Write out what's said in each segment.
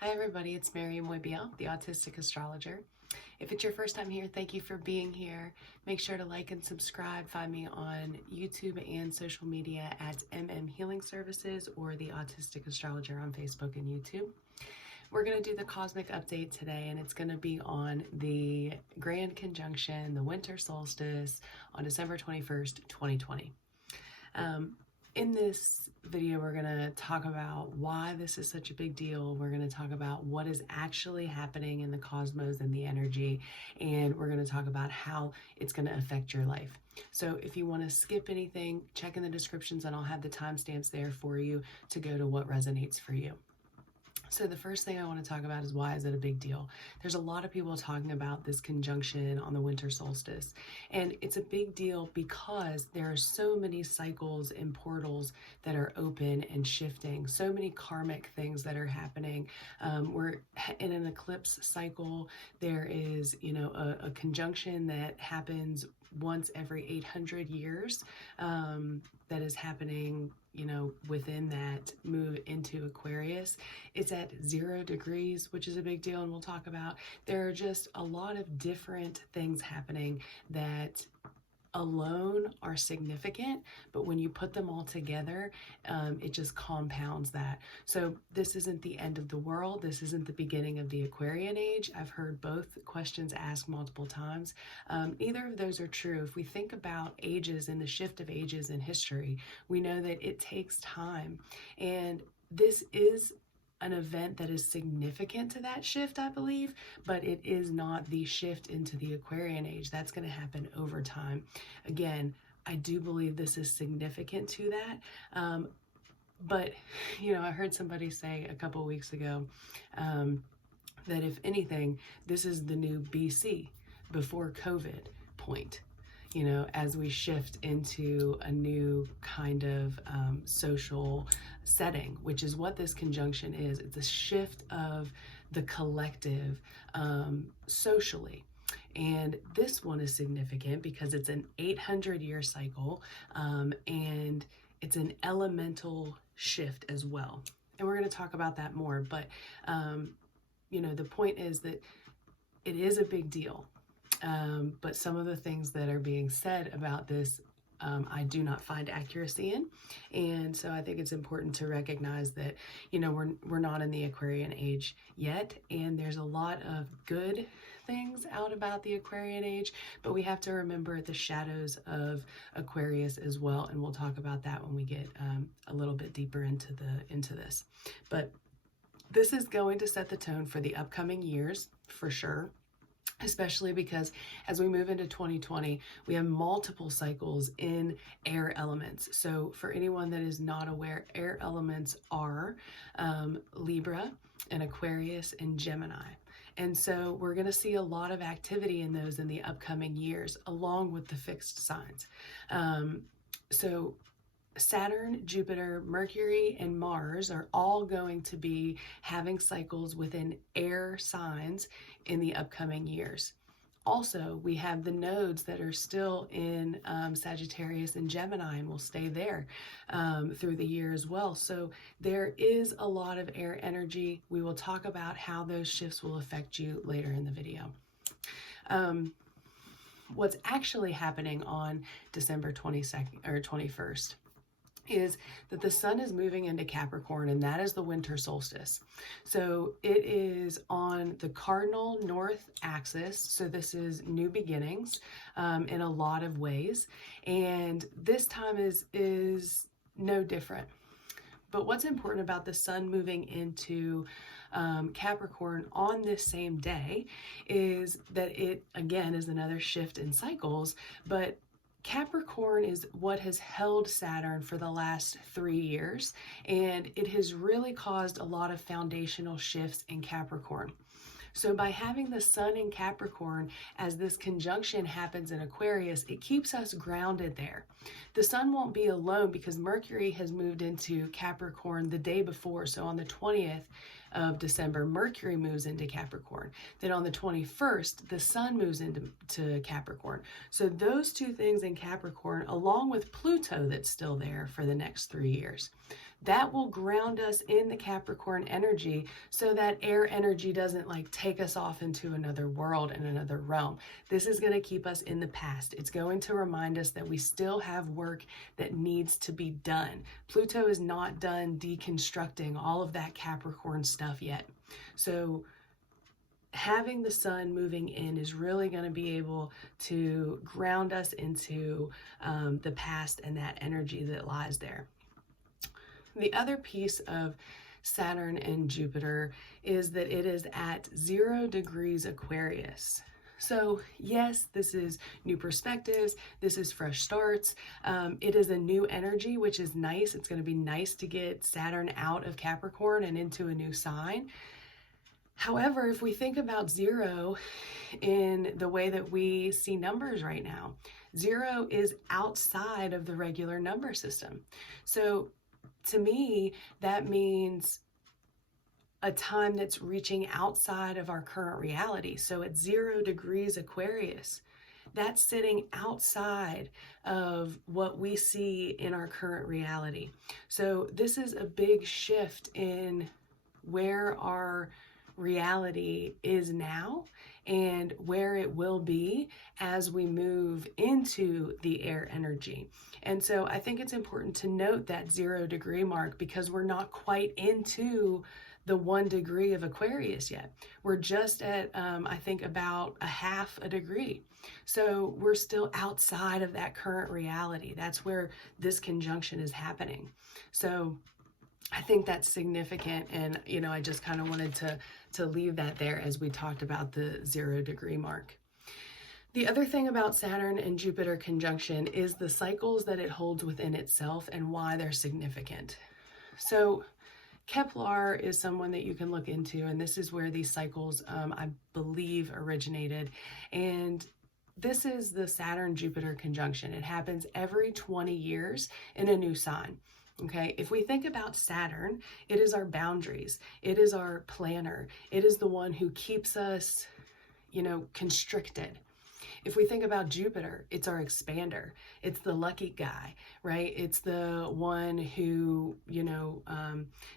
Hi everybody, it's Mairi Moibeal, the Autistic Astrologer. If it's your first time here, thank you for being here. Make sure to like and subscribe. Find me on YouTube and social media at Healing Services or the Autistic Astrologer on Facebook and YouTube. We're going to do the cosmic update today, and it's going to be on the grand conjunction, the winter solstice on December 21st, 2020. In this video, we're going to talk about why this is such a big deal. We're going to talk about what is actually happening in the cosmos and the energy, and we're going to talk about how it's going to affect your life. So if you want to skip anything, check in the descriptions and I'll have the timestamps there for you to go to what resonates for you. So the first thing I want to talk about is why is it a big deal? There's a lot of people talking about this conjunction on the winter solstice, and it's a big deal because there are so many cycles and portals that are open and shifting, so many karmic things that are happening. We're in an eclipse cycle. There is, a conjunction that happens once every 800 years that is happening within that move into Aquarius. It's at 0 degrees, which is a big deal, and we'll talk about. There are just a lot of different things happening that alone are significant, but when you put them all together, it just compounds that. So this isn't the end of the world. This isn't the beginning of the Aquarian age. I've heard both questions asked multiple times. Neither of those are true. If we think about ages and the shift of ages in history, we know that it takes time, and this is an event that is significant to that shift, I believe, but it is not the shift into the Aquarian age. That's going to happen over time. Again, I do believe this is significant to that. But, I heard somebody say a couple weeks ago that if anything, this is the new BC, before COVID point. As we shift into a new kind of social setting, which is what this conjunction is. It's a shift of the collective socially. And this one is significant because it's an 800-year cycle, and it's an elemental shift as well. And we're going to talk about that more. But, the point is that it is a big deal. But some of the things that are being said about this, I do not find accuracy in. And so I think it's important to recognize that, we're not in the Aquarian age yet. And there's a lot of good things out about the Aquarian age, but we have to remember the shadows of Aquarius as well. And we'll talk about that when we get a little bit deeper into this. But this is going to set the tone for the upcoming years for sure. Especially because as we move into 2020, we have multiple cycles in air elements. So for anyone that is not aware, air elements are Libra and Aquarius and Gemini. And so we're going to see a lot of activity in those in the upcoming years, along with the fixed signs. So Saturn, Jupiter, Mercury, and Mars are all going to be having cycles within air signs in the upcoming years. Also, we have the nodes that are still in Sagittarius and Gemini and will stay there through the year as well. So there is a lot of air energy. We will talk about how those shifts will affect you later in the video. What's actually happening on December 22nd or 21st is that the sun is moving into Capricorn, and that is the winter solstice. So it is on the cardinal north axis. So this is new beginnings in a lot of ways. And this time is no different. But what's important about the sun moving into Capricorn on this same day is that it, again, is another shift in cycles, but Capricorn is what has held Saturn for the last 3 years, and it has really caused a lot of foundational shifts in Capricorn. So by having the sun in Capricorn as this conjunction happens in Aquarius, it keeps us grounded there. The sun won't be alone because Mercury has moved into Capricorn the day before. So on the 20th of December, Mercury moves into Capricorn. Then on the 21st, the sun moves into Capricorn. So those two things in Capricorn, along with Pluto that's still there for the next 3 years. that will ground us in the Capricorn energy so that air energy doesn't like take us off into another world and another realm. This is going to keep us in the past. It's going to remind us that we still have work that needs to be done. Pluto is not done deconstructing all of that Capricorn stuff yet. So having the sun moving in is really going to be able to ground us into the past and that energy that lies there. The other piece of Saturn and Jupiter is that it is at 0 degrees Aquarius. So yes, this is new perspectives. This is fresh starts. It is a new energy, which is nice. It's going to be nice to get Saturn out of Capricorn and into a new sign. However, if we think about 0 in the way that we see numbers right now, 0 is outside of the regular number system. So to me, that means a time that's reaching outside of our current reality. So at 0 degrees Aquarius, that's sitting outside of what we see in our current reality. So this is a big shift in where our reality is now and where it will be as we move into the air energy. And so I think it's important to note that 0 degree mark because we're not quite into the 1 degree of Aquarius yet. We're just at, I think, about a half a degree. So we're still outside of that current reality. That's where this conjunction is happening. So I think that's significant. And, you know, I just kind of wanted to leave that there as we talked about the 0 degree mark. The other thing about Saturn and Jupiter conjunction is the cycles that it holds within itself and why they're significant. So Kepler is someone that you can look into, and this is where these cycles, I believe, originated. And this is the Saturn-Jupiter conjunction. It happens every 20 years in a new sign. Okay, if we think about Saturn, it is our boundaries. It is our planner. It is the one who keeps us, you know, constricted. If we think about Jupiter, it's our expander. It's the lucky guy, right? It's the one who, you know,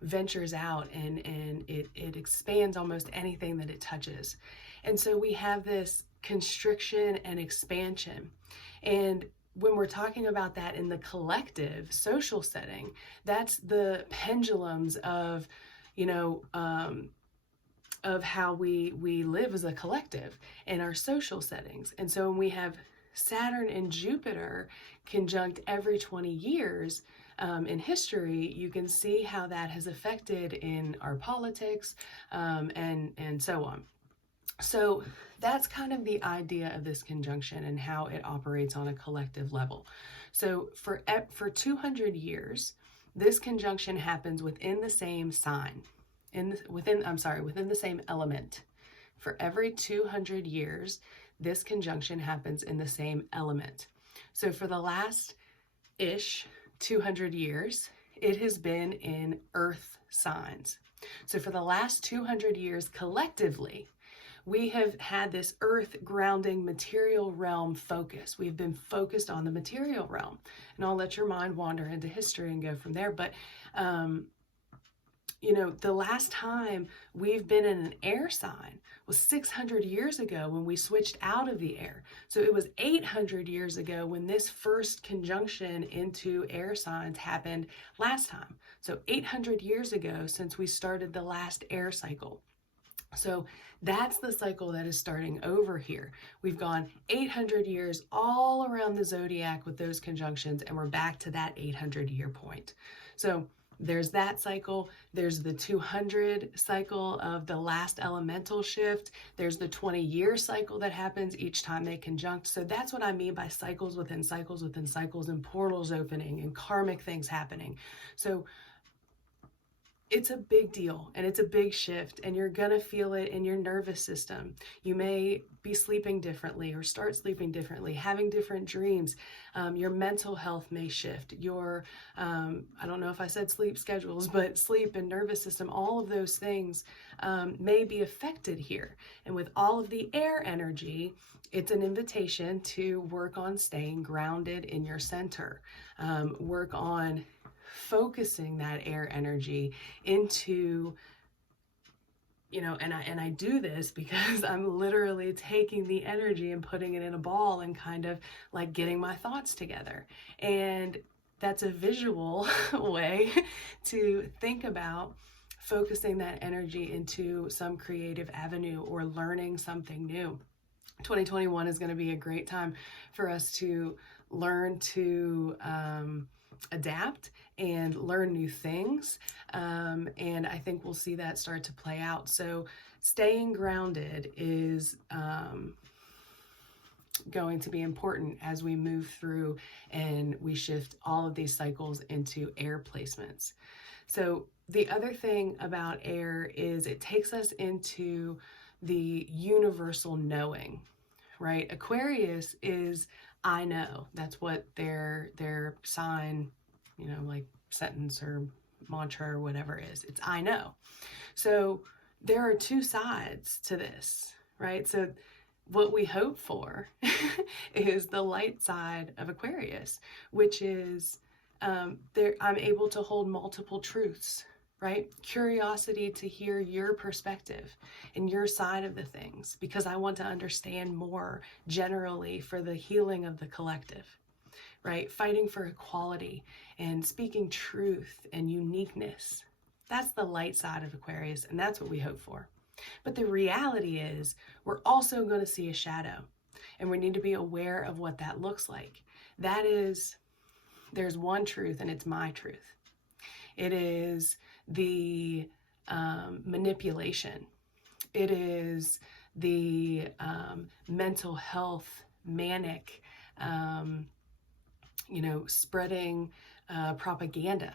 ventures out and it expands almost anything that it touches. And so we have this constriction and expansion. And when we're talking about that in the collective social setting, that's the pendulums of, you know, of how we live as a collective in our social settings. And so when we have Saturn and Jupiter conjunct every 20 years in history, you can see how that has affected in our politics and so on. So that's kind of the idea of this conjunction and how it operates on a collective level. So for 200 years, this conjunction happens within the same sign. Within the same element. For every 200 years, this conjunction happens in the same element. So for the last-ish 200 years, it has been in earth signs. So for the last 200 years, collectively, we have had this earth grounding material realm focus. We've been focused on the material realm. And I'll let your mind wander into history and go from there. But you know, the last time we've been in an air sign was 600 years ago when we switched out of the air. So it was 800 years ago when this first conjunction into air signs happened last time. So 800 years ago since we started the last air cycle. So that's the cycle that is starting over here. We've gone 800 years all around the zodiac with those conjunctions, and we're back to that 800-year point. So there's that cycle. There's the 200 cycle of the last elemental shift. There's the 20-year cycle that happens each time they conjunct. So that's what I mean by cycles within cycles within cycles and portals opening and karmic things happening. So it's a big deal and it's a big shift, and you're going to feel it in your nervous system. You may be sleeping differently or start sleeping differently, having different dreams. Your mental health may shift. Your, I don't know if I said sleep schedules, but sleep and nervous system, all of those things may be affected here. And with all of the air energy, it's an invitation to work on staying grounded in your center. Work on focusing that air energy into, and I do this because I'm literally taking the energy and putting it in a ball and kind of like getting my thoughts together. And that's a visual way to think about focusing that energy into some creative avenue or learning something new. 2021 is going to be a great time for us to learn to adapt and learn new things. And I think we'll see that start to play out. So staying grounded is going to be important as we move through and we shift all of these cycles into air placements. So the other thing about air is it takes us into the universal knowing, right? Aquarius is I know. That's what their sign, like sentence or mantra or whatever is. It's I know. So there are two sides to this, right? So what we hope for is the light side of Aquarius, which is I'm able to hold multiple truths, right? Curiosity to hear your perspective and your side of the things, because I want to understand more generally for the healing of the collective, right? Fighting for equality and speaking truth and uniqueness. That's the light side of Aquarius, and that's what we hope for. But the reality is we're also going to see a shadow, and we need to be aware of what that looks like. That is, there's one truth, and it's my truth. It is the manipulation. It is the mental health, manic, spreading propaganda.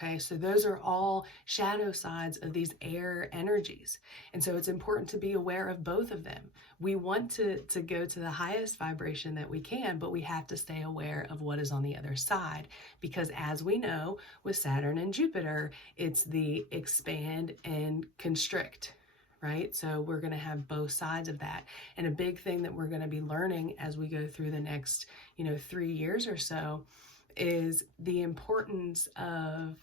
Okay, so those are all shadow sides of these air energies. And so it's important to be aware of both of them. We want to go to the highest vibration that we can, but we have to stay aware of what is on the other side. Because as we know, with Saturn and Jupiter, it's the expand and constrict, right? So we're going to have both sides of that. And a big thing that we're going to be learning as we go through the next, 3 years or so is the importance of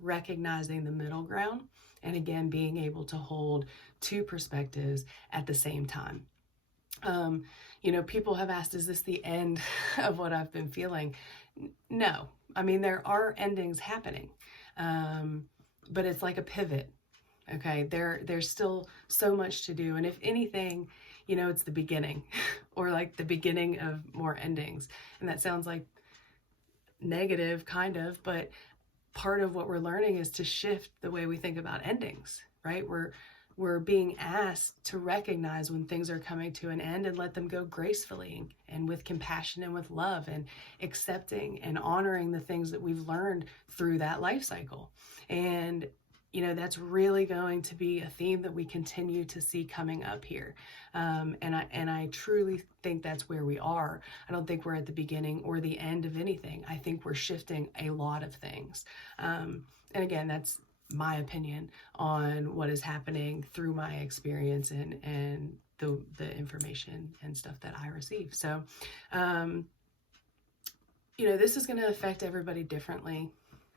recognizing the middle ground, and again, being able to hold two perspectives at the same time. People have asked, is this the end of what I've been feeling? No. I mean, there are endings happening, but it's like a pivot. Okay, there's still so much to do. And if anything, it's the beginning or like the beginning of more endings. And that sounds like negative kind of, but part of what we're learning is to shift the way we think about endings, right? We're being asked to recognize when things are coming to an end and let them go gracefully and with compassion and with love, and accepting and honoring the things that we've learned through that life cycle. And that's really going to be a theme that we continue to see coming up here. And I truly think that's where we are. I don't think we're at the beginning or the end of anything. I think we're shifting a lot of things. And again, that's my opinion on what is happening through my experience and the information and stuff that I receive. So, this is going to affect everybody differently,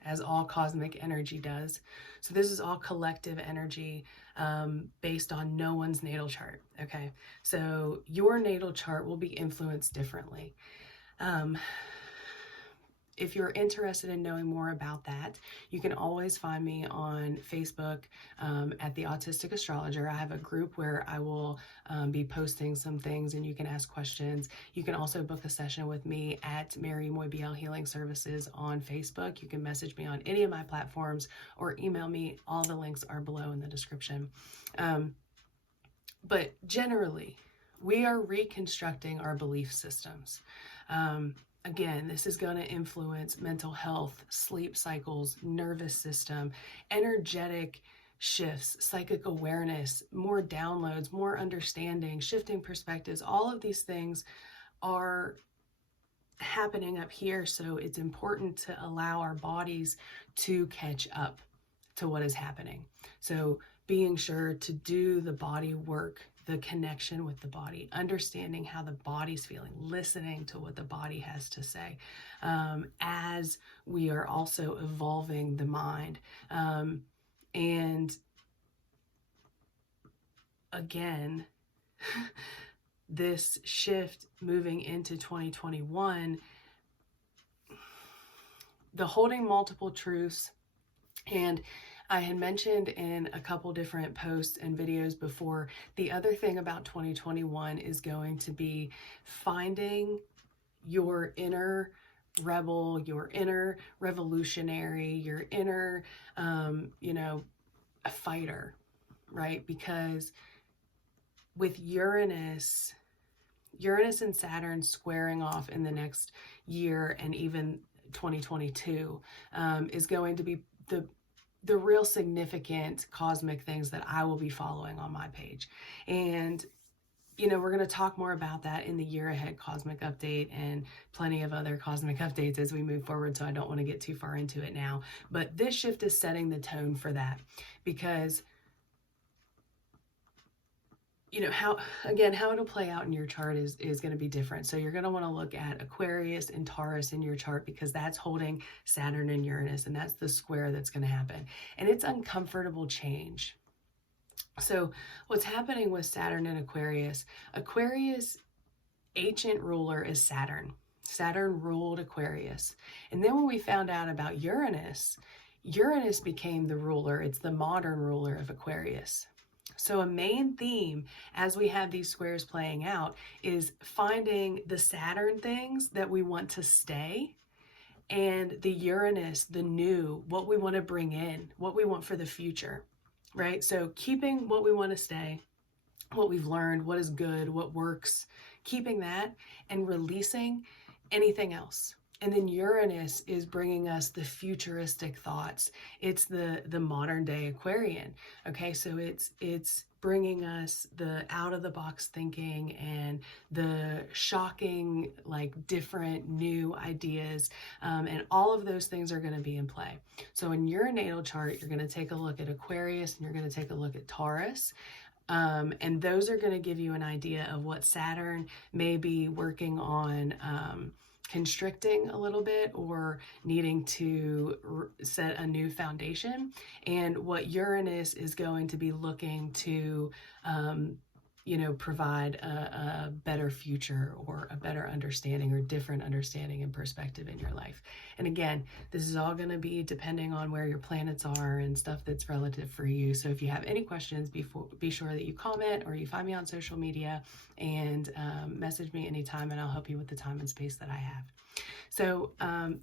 as all cosmic energy does. So this is all collective energy based on no one's natal chart, okay? So your natal chart will be influenced differently. If you're interested in knowing more about that, you can always find me on Facebook at the Autistic Astrologer. I have a group where I will be posting some things and you can ask questions. You can also book a session with me at Mairi Moibeal Healing Services on Facebook. You can message me on any of my platforms or email me. All the links are below in the description. But generally, we are reconstructing our belief systems. Again, this is going to influence mental health, sleep cycles, nervous system, energetic shifts, psychic awareness, more downloads, more understanding, shifting perspectives. All of these things are happening up here. So it's important to allow our bodies to catch up to what is happening. So being sure to do the body work, the connection with the body, understanding how the body's feeling, listening to what the body has to say, as we are also evolving the mind. And again, this shift moving into 2021, the holding multiple truths. And I had mentioned in a couple different posts and videos before, the other thing about 2021 is going to be finding your inner rebel, your inner revolutionary, your inner, a fighter, right? Because with Uranus and Saturn squaring off in the next year and even 2022 is going to be the real significant cosmic things that I will be following on my page. And, we're going to talk more about that in the year ahead cosmic update and plenty of other cosmic updates as we move forward. So I don't want to get too far into it now, but this shift is setting the tone for that, because how it'll play out in your chart is going to be different. So you're going to want to look at Aquarius and Taurus in your chart, because that's holding Saturn and Uranus, and that's the square that's going to happen. And it's uncomfortable change. So what's happening with Saturn and Aquarius, ancient ruler is Saturn. Saturn ruled Aquarius. And then when we found out about Uranus became the ruler. It's the modern ruler of Aquarius. So a main theme as we have these squares playing out is finding the Saturn things that we want to stay, and the Uranus, the new, what we want to bring in, what we want for the future, right? So keeping what we want to stay, what we've learned, what is good, what works, keeping that and releasing anything else. And then Uranus is bringing us the futuristic thoughts. It's the modern day Aquarian. Okay, so it's bringing us the out of the box thinking and the shocking, like different new ideas. And all of those things are going to be in play. So in your natal chart, you're going to take a look at Aquarius and you're going to take a look at Taurus. And those are going to give you an idea of what Saturn may be working on, constricting a little bit or needing to set a new foundation, and what Uranus is going to be looking to provide a better future or a better understanding or different understanding and perspective in your life. And again, this is all going to be depending on where your planets are and stuff that's relative for you. So if you have any questions, be sure that you comment or you find me on social media and message me anytime, and I'll help you with the time and space that I have. So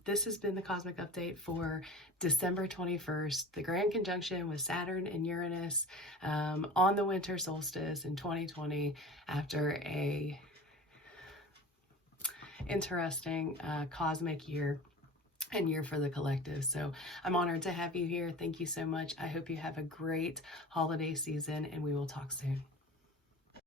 this has been the Cosmic Update for December 21st, the grand conjunction with Saturn and Uranus on the winter solstice in 2020 after a interesting cosmic year and year for the collective. So I'm honored to have you here. Thank you so much. I hope you have a great holiday season, and we will talk soon.